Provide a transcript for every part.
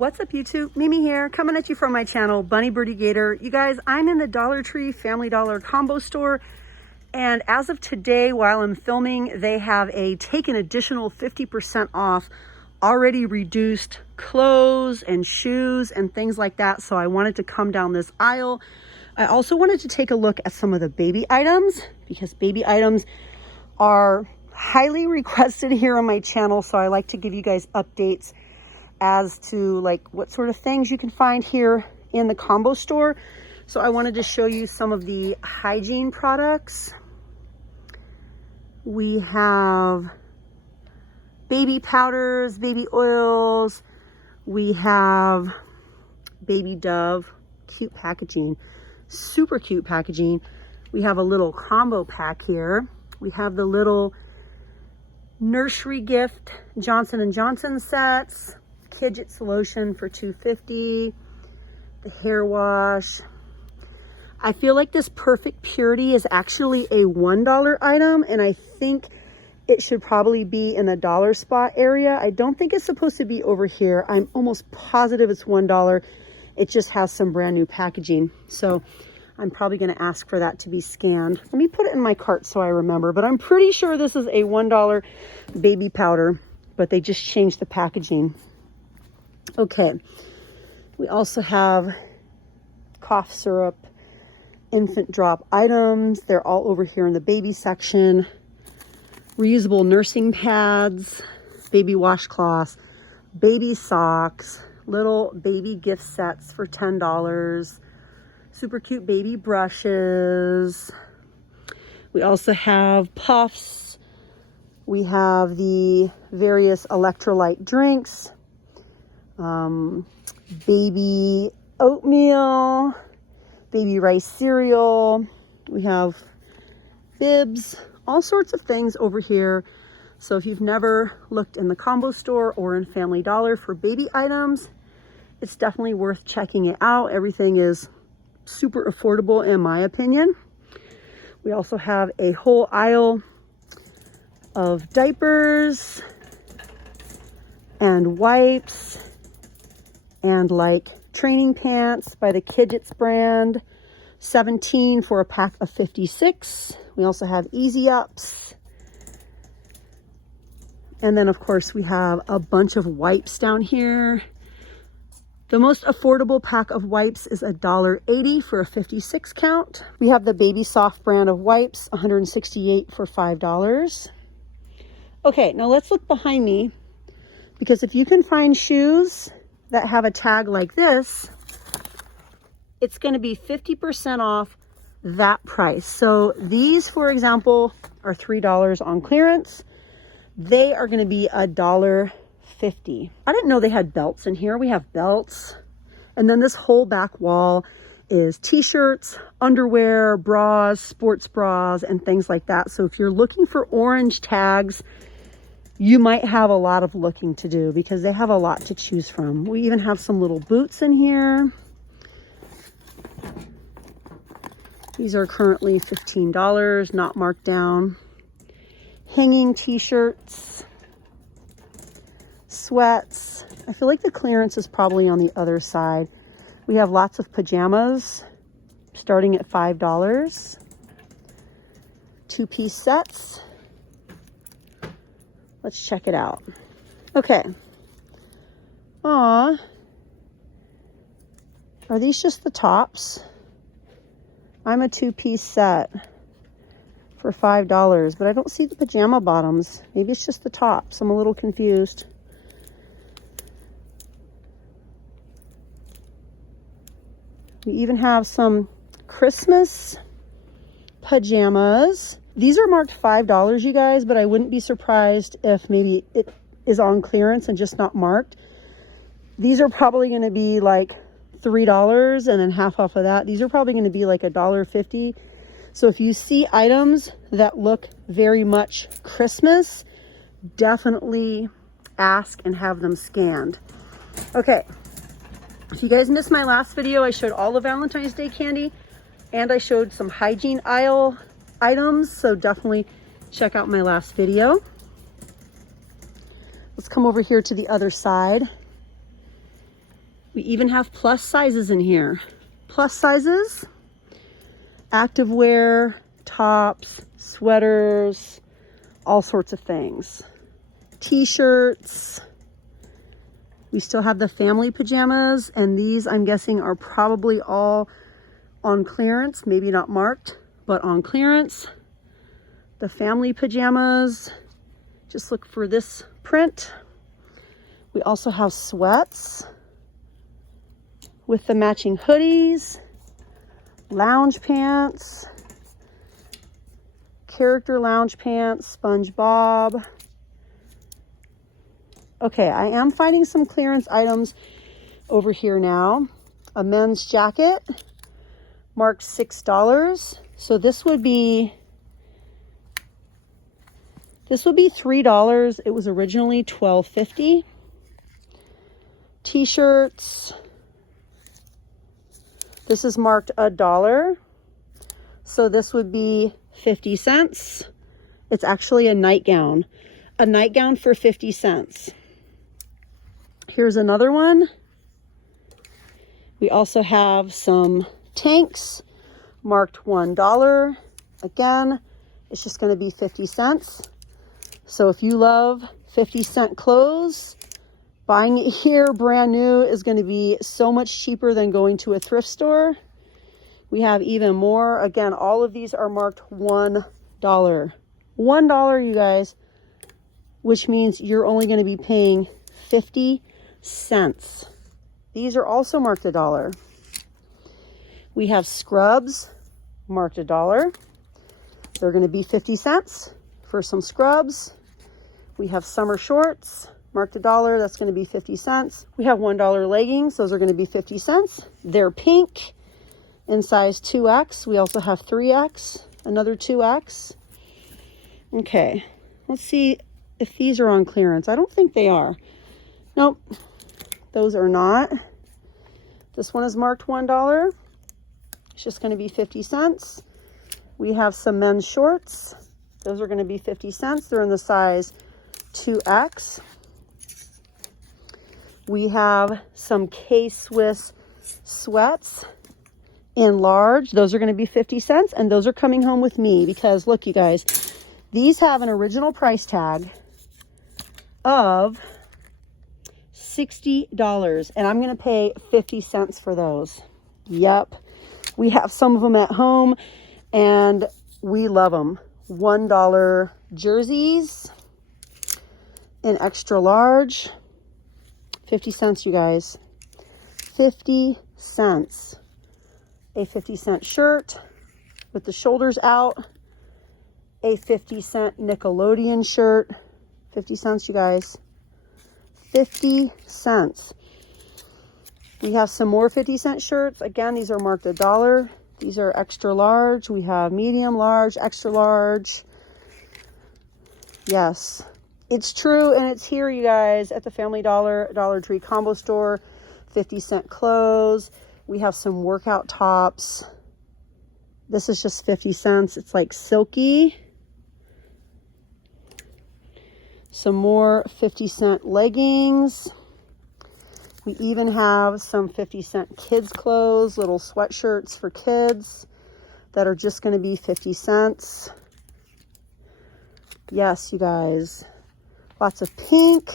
What's up YouTube? Mimi here, coming at you from my channel, Bunny Birdy Gator. You guys, I'm in the Dollar Tree Family Dollar combo store, and as of today, while I'm filming, they have a take an additional 50% off already reduced clothes and shoes and things like that. So I wanted to come down this aisle. I also wanted to take a look at some of the baby items because baby items are highly requested here on my channel. So I like to give you guys updates as to like what sort of things you can find here in the combo store. So I wanted to show you some of the hygiene products. We have baby powders, baby oils. We have baby Dove, cute packaging, super cute packaging. We have a little combo pack here. We have the little nursery gift Johnson & Johnson sets. Kidget's lotion for $2.50, the hair wash. I feel like this Perfect Purity is actually a $1 item, and I think it should probably be in a dollar spot area. I don't think it's supposed to be over here. I'm almost positive it's $1. It just has some brand new packaging. So I'm probably gonna ask for that to be scanned. Let me put it in my cart so I remember, but I'm pretty sure this is a $1 baby powder, but they just changed the packaging. Okay, we also have cough syrup, infant drop items. They're all over here in the baby section. Reusable nursing pads, baby washcloths, baby socks, little baby gift sets for $10. Super cute baby brushes. We also have puffs. We have the various electrolyte drinks. Baby oatmeal, baby rice cereal. We have bibs, all sorts of things over here. So if you've never looked in the combo store or in Family Dollar for baby items, it's definitely worth checking it out. Everything is super affordable in my opinion. We also have a whole aisle of diapers and wipes and like training pants by the Kidget's brand, 17 for a pack of 56. We also have Easy Ups. And then of course we have a bunch of wipes down here. The most affordable pack of wipes is $1.80 for a 56 count. We have the Baby Soft brand of wipes, 168 for $5. Okay, now let's look behind me, because if you can find shoes that have a tag like this, it's going to be 50% off that price. So these, for example, are $3 on clearance. They are going to be $1.50. I didn't know they had belts in here. We have belts. And then this whole back wall is t-shirts, underwear, bras, sports bras, and things like that. So if you're looking for orange tags, you might have a lot of looking to do because they have a lot to choose from. We even have some little boots in here. These are currently $15, not marked down. Hanging t-shirts, sweats. I feel like the clearance is probably on the other side. We have lots of pajamas starting at $5. Two-piece sets. Let's check it out. Okay. Aw. Are these just the tops? I'm a two-piece set for $5, but I don't see the pajama bottoms. Maybe it's just the tops. I'm a little confused. We even have some Christmas pajamas. These are marked $5, you guys, but I wouldn't be surprised if maybe it is on clearance and just not marked. These are probably going to be like $3 and then half off of that. These are probably going to be like $1.50. So if you see items that look very much Christmas, definitely ask and have them scanned. Okay. If you guys missed my last video, I showed all the Valentine's Day candy and I showed some hygiene aisle items, so definitely check out my last video. Let's come over here to the other side. We even have plus sizes in here. Plus sizes, activewear, tops, sweaters, all sorts of things. T-shirts. We still have the family pajamas, and these I'm guessing are probably all on clearance, maybe not marked, but on clearance. The family pajamas, just look for this print. We also have sweats with the matching hoodies, lounge pants, character lounge pants, SpongeBob. Okay, I am finding some clearance items over here now. A men's jacket, marked $6. So this would be $3. It was originally $12.50. T-shirts. This is marked $1. So this would be 50 cents. It's actually a nightgown. A nightgown for 50 cents. Here's another one. We also have some tanks marked $1. Again, it's just going to be 50 cents. So if you love 50-cent clothes, buying it here brand new is going to be so much cheaper than going to a thrift store. We have even more. Again, all of these are marked $1. $1, you guys, which means you're only going to be paying 50 cents. These are also marked $1. We have scrubs marked $1. They're going to be 50 cents for some scrubs. We have summer shorts marked $1. That's going to be 50 cents. We have $1 leggings. Those are going to be 50 cents. They're pink in size 2X. We also have 3X, another 2X. Okay, let's see if these are on clearance. I don't think they are. Nope, those are not. This one is marked $1. It's just going to be 50 cents. We have some men's shorts. Those are going to be 50 cents. They're in the size 2X. We have some K-Swiss sweats in large. Those are going to be 50 cents, and those are coming home with me because look, you guys, these have an original price tag of $60, and I'm going to pay 50 cents for those. Yep. We have some of them at home, and we love them. $1 jerseys in extra large. 50 cents, you guys. 50 cents. A 50-cent shirt with the shoulders out. A 50-cent Nickelodeon shirt. 50 cents, you guys. 50 cents. We have some more 50-cent shirts. Again, these are marked $1. These are extra large. We have medium, large, extra large. Yes, it's true, and it's here, you guys, at the Family Dollar, Dollar Tree combo store. 50-cent clothes. We have some workout tops. This is just 50 cents. It's like silky. Some more 50-cent leggings. We even have some 50-cent kids clothes, little sweatshirts for kids that are just going to be 50 cents. Yes, you guys. Lots of pink.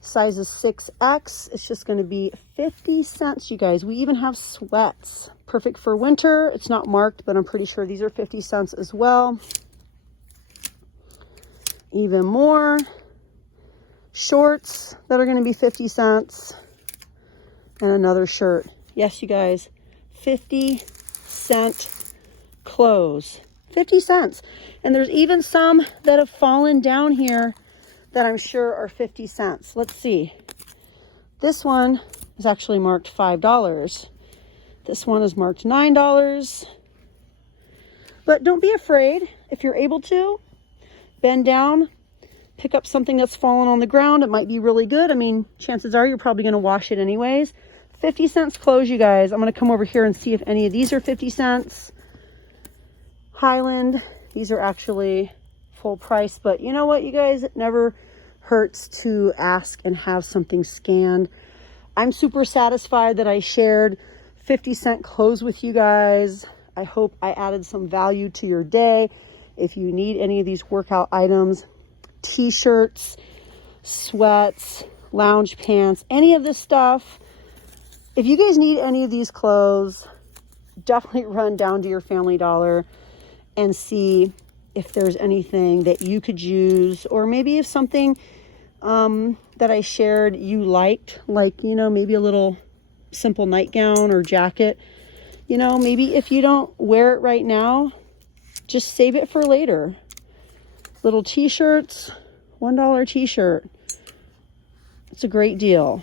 Sizes 6X. It's just going to be 50 cents, you guys. We even have sweats. Perfect for winter. It's not marked, but I'm pretty sure these are 50 cents as well. Even more shorts that are going to be 50 cents. And another shirt. Yes, you guys. 50-cent clothes. 50 cents. And there's even some that have fallen down here that I'm sure are 50 cents. Let's see. This one is actually marked $5. This one is marked $9. But don't be afraid. If you're able to, bend down, pick up something that's fallen on the ground. It might be really good. I mean, chances are you're probably going to wash it anyways. 50 cents clothes, you guys. I'm going to come over here and see if any of these are 50 cents. Highland. These are actually full price, but you know what, you guys, it never hurts to ask and have something scanned. I'm super satisfied that I shared 50-cent clothes with you guys. I hope I added some value to your day. If you need any of these workout items, t-shirts, sweats, lounge pants, any of this stuff, if you guys need any of these clothes, definitely run down to your Family Dollar and see if there's anything that you could use, or maybe if something that I shared you liked, like, you know, maybe a little simple nightgown or jacket. You know, maybe if you don't wear it right now, just save it for later. Little t-shirts, $1 t-shirt. It's a great deal.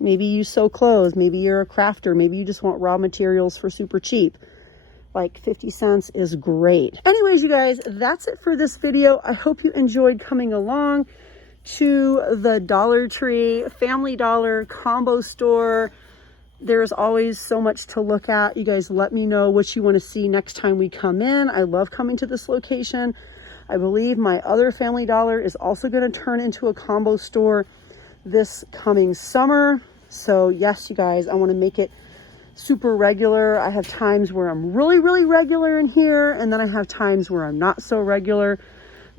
Maybe you sew clothes. Maybe you're a crafter. Maybe you just want raw materials for super cheap. Like 50 cents is great. Anyways, you guys, that's it for this video. I hope you enjoyed coming along to the Dollar Tree, Family Dollar combo store. There's always so much to look at. You guys let me know what you want to see next time we come in. I love coming to this location. I believe my other Family Dollar is also going to turn into a combo store this coming summer. So yes, you guys, I want to make it super regular. I have times where I'm really, really regular in here, and then I have times where I'm not so regular.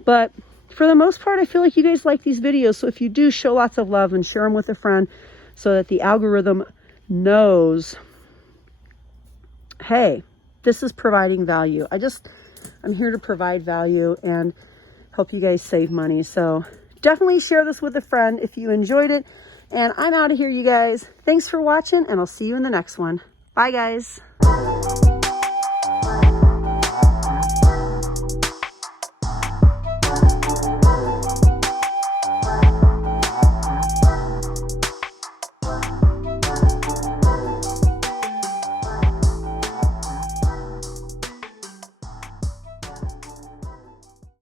But for the most part, I feel like you guys like these videos. So if you do, show lots of love and share them with a friend so that the algorithm knows, hey, this is providing value. I'm here to provide value and help you guys save money. So definitely share this with a friend if you enjoyed it. And I'm out of here, you guys. Thanks for watching, and I'll see you in the next one. Bye, guys.